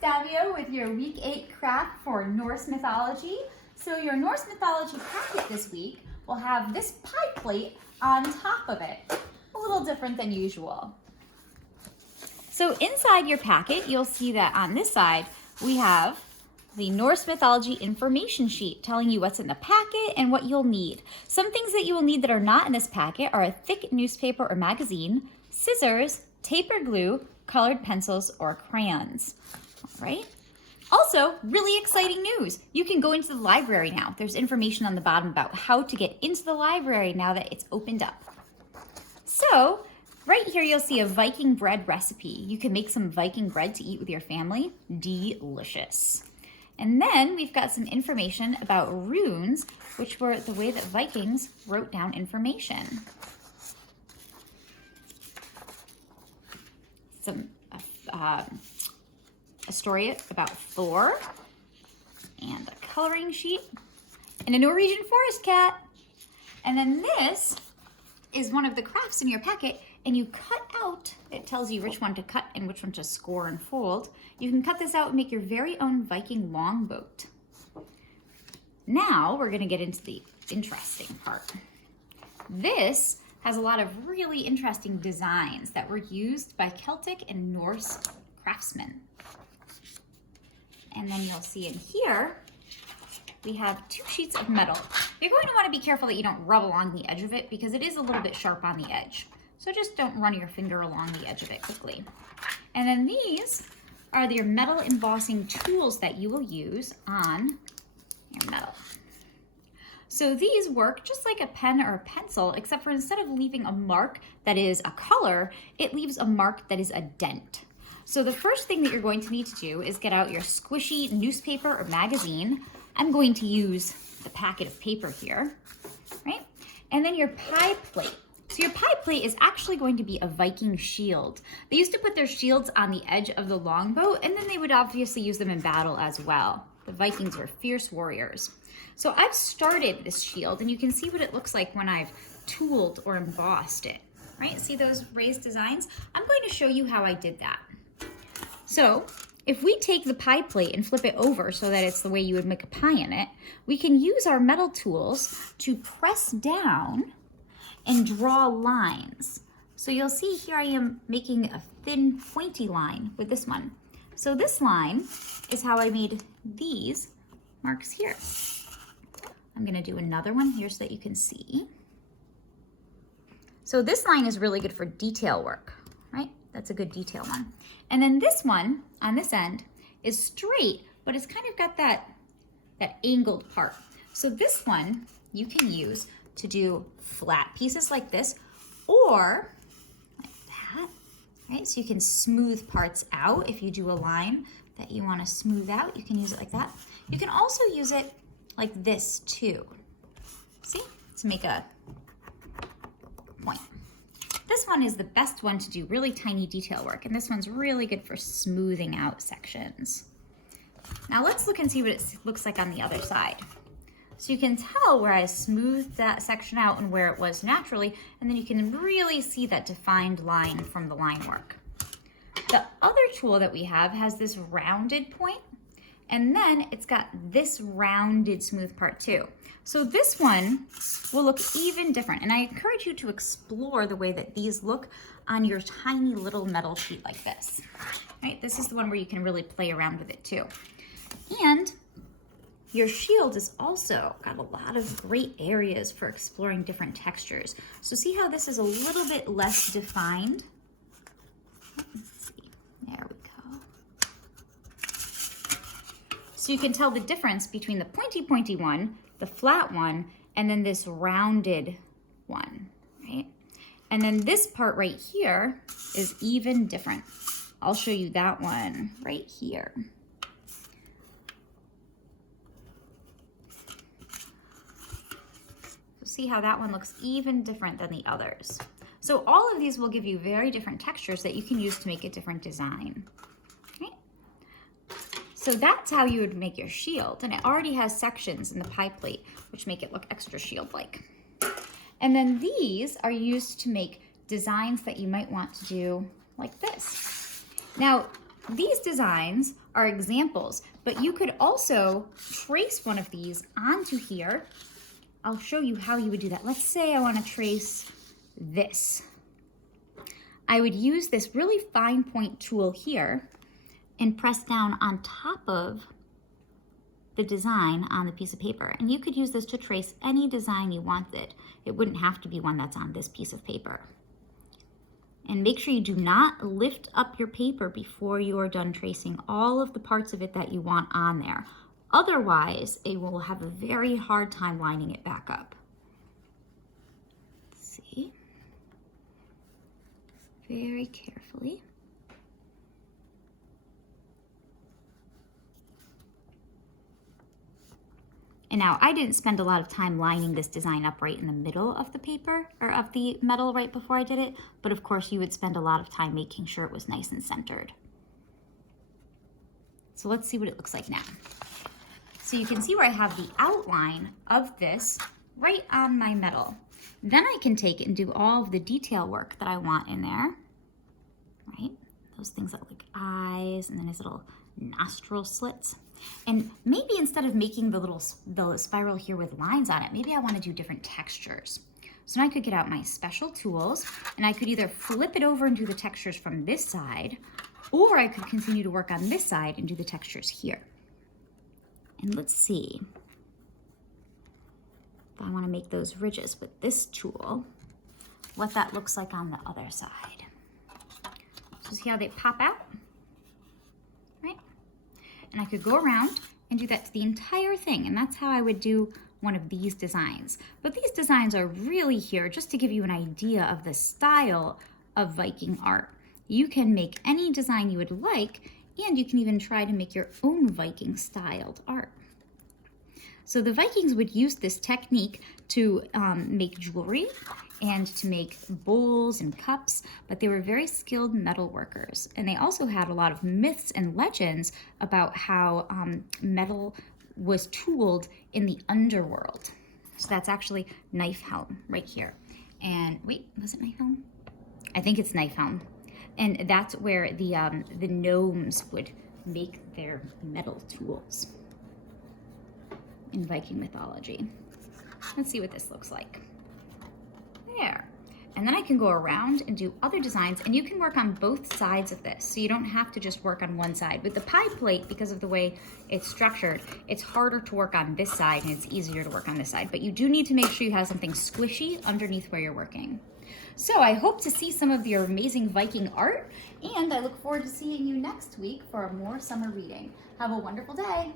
Davio with your week 8 craft for Norse mythology. So your Norse mythology packet this week will have this pie plate on top of it. A little different than usual. So inside your packet, you'll see that on this side, we have the Norse mythology information sheet telling you what's in the packet and what you'll need. Some things that you will need that are not in this packet are a thick newspaper or magazine, scissors, tape or glue, colored pencils, or crayons. All right. Also, really exciting news. You can go into the library now. There's information on the bottom about how to get into the library now that it's opened up. So, right here you'll see a Viking bread recipe. You can make some Viking bread to eat with your family. Delicious. And then we've got some information about runes, which were the way that Vikings wrote down information. A story about Thor, and a coloring sheet, and a Norwegian forest cat. And then this is one of the crafts in your packet, and you cut out, it tells you which one to cut and which one to score and fold. You can cut this out and make your very own Viking longboat. Now we're gonna get into the interesting part. This has a lot of really interesting designs that were used by Celtic and Norse craftsmen. And then you'll see in here, we have 2 sheets of metal. You're going to want to be careful that you don't rub along the edge of it because it is a little bit sharp on the edge. So just don't run your finger along the edge of it quickly. And then these are your metal embossing tools that you will use on your metal. So these work just like a pen or a pencil, except for instead of leaving a mark that is a color, it leaves a mark that is a dent. So the first thing that you're going to need to do is get out your squishy newspaper or magazine. I'm going to use the packet of paper here, right? And then your pie plate. So your pie plate is actually going to be a Viking shield. They used to put their shields on the edge of the longboat, and then they would obviously use them in battle as well. The Vikings were fierce warriors. So I've started this shield, and you can see what it looks like when I've tooled or embossed it, right? See those raised designs? I'm going to show you how I did that. So if we take the pie plate and flip it over so that it's the way you would make a pie in it, we can use our metal tools to press down and draw lines. So you'll see here I am making a thin pointy line with this one. So this line is how I made these marks here. I'm gonna do another one here so that you can see. So this line is really good for detail work, right? That's a good detail one. And then this one on this end is straight, but it's kind of got that angled part. So this one you can use to do flat pieces like this, or like that, right? So you can smooth parts out. If you do a line that you want to smooth out, you can use it like that. You can also use it like this too. See? To make a point. This one is the best one to do really tiny detail work, and this one's really good for smoothing out sections. Now let's look and see what it looks like on the other side. So you can tell where I smoothed that section out and where it was naturally, and then you can really see that defined line from the line work. The other tool that we have has this rounded point, and then it's got this rounded smooth part too. So this one will look even different, and I encourage you to explore the way that these look on your tiny little metal sheet like this. Right? This is the one where you can really play around with it too. And your shield has also got a lot of great areas for exploring different textures. So see how this is a little bit less defined? Let's see, there we go. So you can tell the difference between the pointy one, the flat one, and then this rounded one, right? And then this part right here is even different. I'll show you that one right here. See how that one looks even different than the others. So all of these will give you very different textures that you can use to make a different design. Okay? So that's how you would make your shield, and it already has sections in the pie plate which make it look extra shield-like. And then these are used to make designs that you might want to do like this. Now, these designs are examples, but you could also trace one of these onto here. I'll show you how you would do that. Let's say I want to trace this. I would use this really fine point tool here and press down on top of the design on the piece of paper. And you could use this to trace any design you wanted. It wouldn't have to be one that's on this piece of paper. And make sure you do not lift up your paper before you are done tracing all of the parts of it that you want on there. Otherwise, it will have a very hard time lining it back up. Let's see. Very carefully. And now I didn't spend a lot of time lining this design up right in the middle of the paper or of the metal right before I did it, but of course you would spend a lot of time making sure it was nice and centered. So let's see what it looks like now. So you can see where I have the outline of this right on my metal. Then I can take it and do all of the detail work that I want in there, right? Those things that look like eyes and then his little nostril slits. And maybe instead of making the spiral here with lines on it, maybe I want to do different textures. So now I could get out my special tools and I could either flip it over and do the textures from this side, or I could continue to work on this side and do the textures here. And let's see if I want to make those ridges with this tool, what that looks like on the other side. So see how they pop out, right? And I could go around and do that to the entire thing, and that's how I would do one of these designs. But these designs are really here just to give you an idea of the style of Viking art. You can make any design you would like, and you can even try to make your own Viking styled art. So the Vikings would use this technique to make jewelry and to make bowls and cups, but they were very skilled metal workers. And they also had a lot of myths and legends about how metal was tooled in the underworld. So that's actually knife helm right here. And wait, was it knife helm? I think it's knife helm. And that's where the gnomes would make their metal tools in Viking mythology. Let's see what this looks like. There. And then I can go around and do other designs, and you can work on both sides of this, so you don't have to just work on one side. With the pie plate, because of the way it's structured, it's harder to work on this side and it's easier to work on this side, but you do need to make sure you have something squishy underneath where you're working. So I hope to see some of your amazing Viking art, and I look forward to seeing you next week for more summer reading. Have a wonderful day.